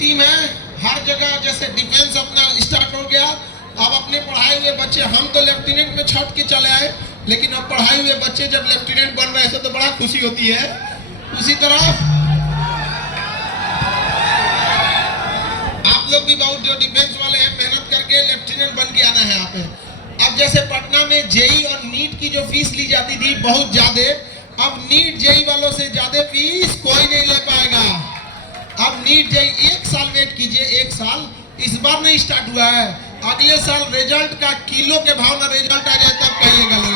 Team है हर जगह। जैसे डिफेंस अपना स्टार्ट हो गया, अब अपने पढ़ाए हुए बच्चे, हम तो लेफ्टिनेंट में छट के चले आए, लेकिन अब पढ़ाए हुए बच्चे जब लेफ्टिनेंट बन रहे हैं तो बड़ा खुशी होती है। उसी तरह आप लोग भी बहुत जो डिफेंस वाले हैं मेहनत करके लेफ्टिनेंट बन के आना है यहाँ पे। अब जैसे पटना में जेई और नीट की जो फीस ली जाती थी बहुत ज्यादा, अब नीट जेई वालों से ज्यादा फीस कोई नहीं ले पाएगा। अब नीट जेई 1 साल वेट कीजिए, 1 साल इस बार नहीं स्टार्ट हुआ है, अगले साल रिजल्ट का किलो के भाव ना रिजल्ट आ जाए तब कहिएगा लोग।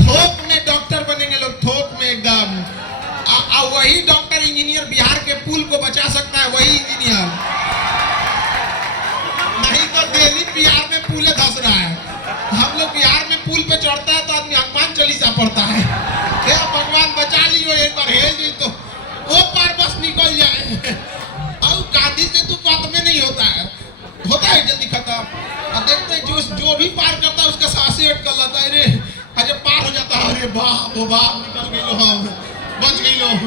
थोक में डॉक्टर बनेंगे लोग, थोक में एकदम। वही डॉक्टर इंजीनियर बिहार के पुल को बचा सकता है, वही इंजीनियर, नहीं तो दिल्ली बिहार में पुल धस रहा है। हम लोग बिहार में पुल पे चढ़ता है तो आदमी हनुमान चालीसा पढ़ता है, भगवान बचा लियो एक बार, हेल जी तो वो पार बस निकल जाए। और गांधी से तो बात में नहीं होता है, होता है जल्दी खत्म। और देखते हैं जो भी पार करता है उसका सांसें अटक जाता है, रे जब पार हो जाता है, अरे बाप वो बाप निकल गए लोग, हम बच गए लोग।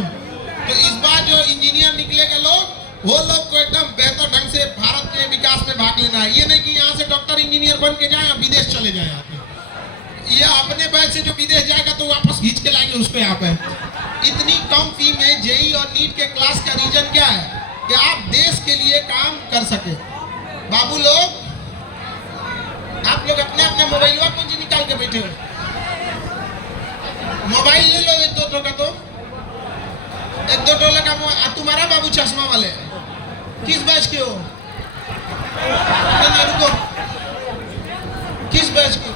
तो इस बार जो इंजीनियर निकलेगा लोग, वो लोग को एकदम बेहतर ढंग से भारत के विकास में भाग लेना है। ये नहीं कि यहाँ से डॉक्टर इंजीनियर बन के जाए विदेश चले जाए यहाँ पे। ये अपने बैच से जो विदेश जाएगा तो वापस खींच के लाएंगे उसको यहाँ पे। इतनी कम फी में जेई और नीट के क्लास का रीजन क्या है कि आप देश के लिए काम कर सके। बाबू लोग, आप लोग अपने अपने मोबाइल कौन सी निकाल के बैठे हो? मोबाइल ले लो एक दो का, तो एक दो टोले का। तुम्हारा बाबू चश्मा वाले किस बैच के हो? रुको, किस बैच के?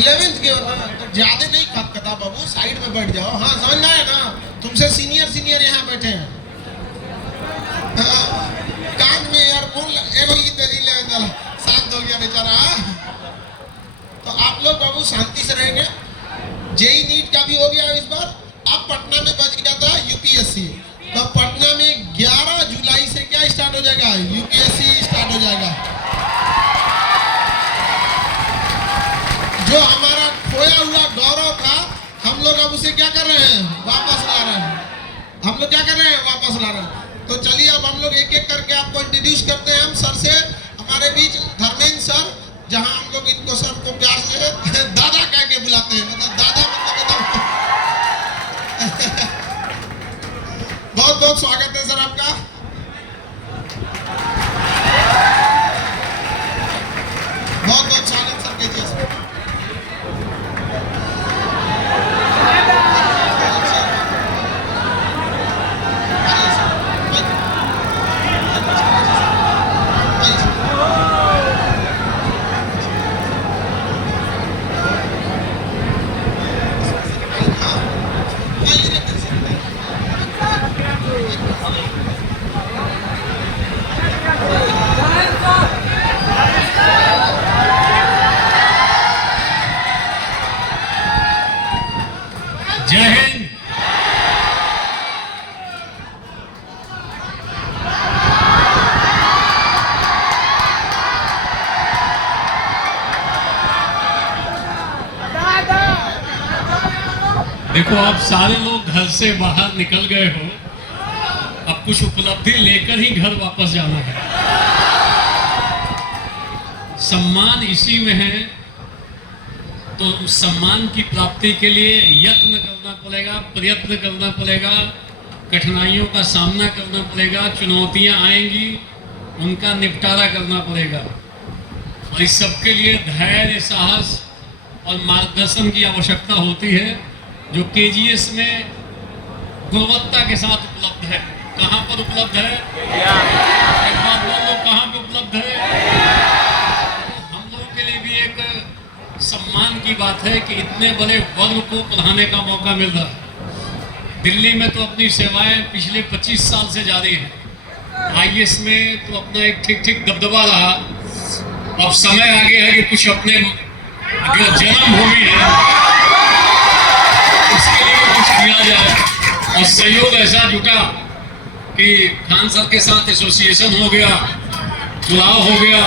11th के हो ना? तो ज्यादा नहीं खटखटा बाबू, साइड में बैठ जाओ। हाँ समझ में आया ना? तुमसे सीनियर यहाँ बैठे हैं। कान में ईयरफोन शांत हो गया बेचारा। तो आप लोग बाबू शांति से रहेंगे। जेई नीट का भी हो गया इस बार। अब पटना में बच गया था यूपीएससी, तो पटना में 11 जुलाई से क्या स्टार्ट हो जाएगा? यूपीएससी स्टार्ट हो जाएगा। जो हमारा खोया हुआ गौरव था, हम लोग अब उसे क्या कर रहे हैं? वापस ला रहे हैं। हम लोग क्या कर रहे हैं? वापस ला रहे हैं। तो चलिए अब हम लोग एक एक करके आपको इंट्रोड्यूस करते हैं। हम सर से, हमारे बीच धर्मेंद्र सर, जहां हम लोग इनको सर को प्यार से दादा कह के बुलाते हैं, मतलब दादा मतलब बहुत बहुत स्वागत है सर आपका। बहुत बहुत स्वागत सर, कीजिए सर। जय हिंद। देखो आप सारे लोग घर से बाहर निकल गए हो, अब कुछ उपलब्धि लेकर ही घर वापस जाना है। सम्मान इसी में है, तो उस सम्मान की प्राप्ति के लिए यत्न करना पड़ेगा, प्रयत्न करना पड़ेगा, कठिनाइयों का सामना करना पड़ेगा, चुनौतियां आएंगी, उनका निपटारा करना पड़ेगा। और इस सब के लिए धैर्य, साहस और मार्गदर्शन की आवश्यकता होती है, जो केजीएस में गुणवत्ता के साथ उपलब्ध है। कहाँ पर उपलब्ध है? एक बार बोल लो, कहाँ पे उपलब्ध है? हम लोगों के लिए भी एक सम्मान की बात है कि इतने बड़े वर्ग को पढ़ाने का मौका मिल रहा है। दिल्ली में तो अपनी सेवाएं पिछले 25 साल से जारी हैं। आईएएस में तो अपना एक ठीक दबदबा रहा। अब समय आ गया है कि कुछ अपने जो जन्मभूमि है उसके लिए कुछ किया जाए। और सहयोग ऐसा जुटा कि खान सर के साथ एसोसिएशन हो गया, चुनाव हो गया,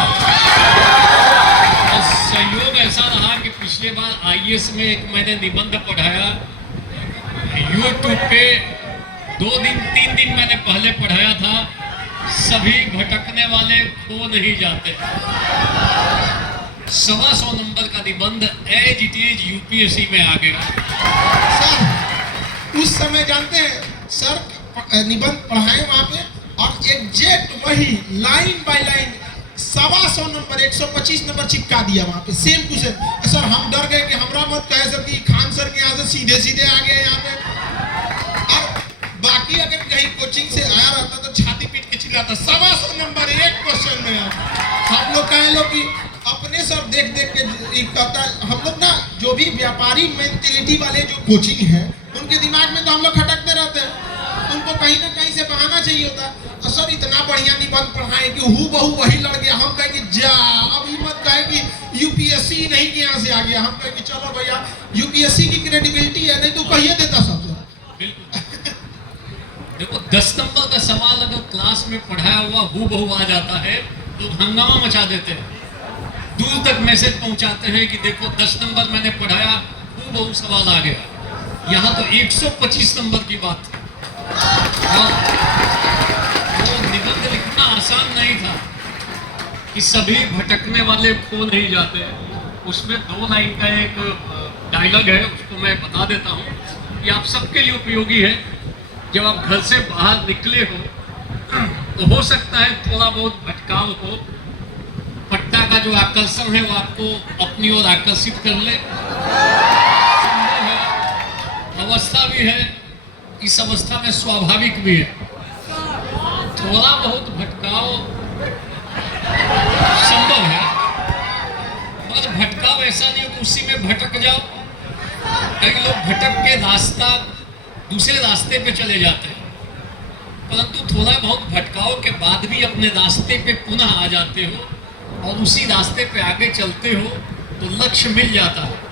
और सहयोग ऐसा रहा कि पिछले बार आईएएस में एक मैंने निबंध पढ़ाया YouTube पे 2 दिन 3 दिन मैंने पहले पढ़ाया था, सभी भटकने वाले खो नहीं जाते। 125 नंबर का निबंध एज इट इज यूपीएससी में आ गया। सर उस समय जानते हैं सर निबंध पढ़ाए वहां पे और एग्जैक्ट वही line by line 125 number 125 number चिपका दिया वहां पे सेम टू सेम। सर हम डर गए कि हमरा मत कहे सर कि खान सर के यहाँ से सीधे सीधे आ गए यहाँ पे। और बाकी अगर कहीं कोचिंग से आया रहता तो छाती पीट के चिल्लाता 125 नंबर एक क्वेश्चन में। हम लोग कहे लोग कि अपने सर देख देख के कहता है। हम लोग ना जो भी व्यापारी मेंटेलिटी वाले जो कोचिंग है उनके दिमाग में तो हम लोग खटकते रहते हैं, उनको कहीं ना कहीं से बहाना चाहिए होता। और सर इतना बढ़िया निबंध पढ़ाए कि हु बहू वही लड़ गया। हम कहेंगे जा अब ही मत कहे कि यूपीएससी नहीं के यहाँ से आ गया। हम कहेंगे चलो भैया यूपीएससी की क्रेडिबिलिटी है, नहीं तो कहिए देता सब। बिल्कुल देखो 10 नंबर का सवाल अगर क्लास में पढ़ाया हुआ हु बहू आ जाता है तो हंगामा मचा देते हैं, दूर तक मैसेज पहुंचाते हैं कि देखो 10 नंबर मैंने पढ़ाया, हु बहू सवाल आ गया। यहाँ तो 125 नंबर की बात। और वो निबंध लिखना आसान नहीं था कि सभी भटकने वाले खो नहीं जाते। उसमें 2 लाइन का एक डायलॉग है, उसको मैं बता देता हूँ कि आप सबके लिए उपयोगी है। जब आप घर से बाहर निकले हो तो हो सकता है थोड़ा बहुत भटकाव हो, पट्टा का जो आकर्षण है वो आपको अपनी ओर आकर्षित कर ले। अवस्था भी है, इस अवस्था में स्वाभाविक भी है, थोड़ा बहुत भटकाव संभव है। मगर भटकाव ऐसा नहीं कि उसी में भटक जाओ। कई लोग भटक के रास्ता दूसरे रास्ते पे चले जाते हैं, परंतु थोड़ा बहुत भटकाव के बाद भी अपने रास्ते पे पुनः आ जाते हो और उसी रास्ते पे आगे चलते हो तो लक्ष्य मिल जाता है।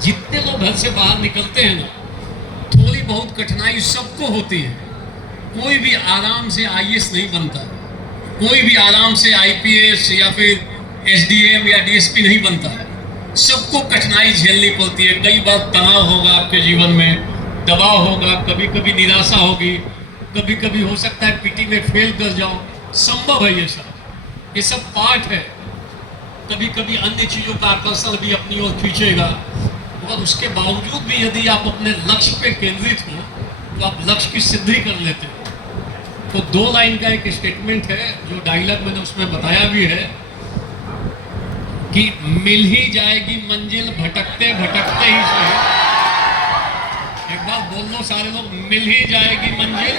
जितने लोग घर से बाहर निकलते हैं ना, थोड़ी बहुत कठिनाई सबको होती है। कोई भी आराम से आईएएस नहीं बनता, कोई भी आराम से आईपीएस या फिर एसडीएम या डीएसपी नहीं बनता। सबको कठिनाई झेलनी पड़ती है। कई बार तनाव होगा आपके जीवन में, दबाव होगा, कभी कभी निराशा होगी, कभी कभी हो सकता है पीटी में फेल कर जाओ। संभव है ये सब पार्ट है। कभी कभी अन्य चीजों का आकर्षण भी अपनी ओर खींचेगा, और उसके बावजूद भी यदि आप अपने लक्ष्य पे केंद्रित हो तो आप लक्ष्य की सिद्धि कर लेते हो। तो 2 लाइन का एक स्टेटमेंट है, जो डायलॉग मैंने उसमें बताया भी है कि मिल ही जाएगी मंजिल भटकते भटकते ही सही। एक बार बोल लो सारे लोग, मिल ही जाएगी मंजिल।